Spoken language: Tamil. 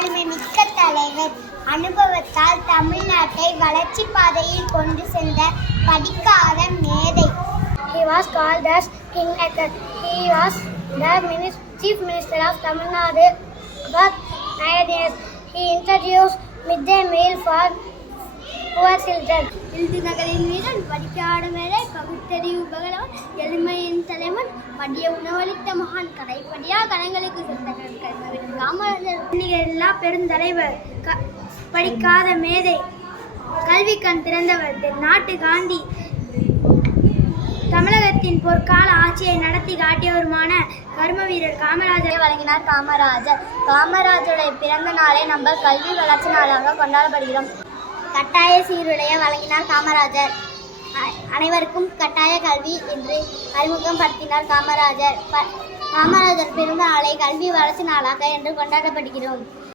ஆளுமை மிக்க தலைவர். அனுபவத்தால் தமிழ்நாட்டை வளர்ச்சி பாதையில் கொண்டு சென்ற படிக்காத மேதை. He was called as King Ekar. He was the Chief Minister of Tamil Nadu for 9 years. He introduced midday meal for poor children. விருதுநகரின் வீரன், படிக்காத மேதை, பகுத்தறிவு பகலவன், எளிமையின் தலைவன், மதிய உணவளித்த மகான், கடைப்படியா கணங்களுக்கு சொந்தங்கள் காமராஜர் எல்லா பெருந்தலைவர், படிக்காத மேதை, கல்வி கண் திறந்தவர், நாட்டு காந்தி, தமிழகத்தின் பொற்கால ஆட்சியை நடத்தி காட்டியவருமான கர்ம வீரர் காமராஜரை வழங்கினார் காமராஜர். காமராஜருடைய பிறந்த நாளை நம்ம கல்வி வளர்ச்சி நாளாக கொண்டாடப்படுகிறோம். கட்டாய சீருடைய வழங்கினார் காமராஜர். அனைவருக்கும் கட்டாய கல்வி என்று அறிமுகம் படுத்தினார் காமராஜர். காமராஜர் பிறந்த நாளை கல்வி வளர்ச்சி நாளாக என்று கொண்டாடப்படுகிறோம்.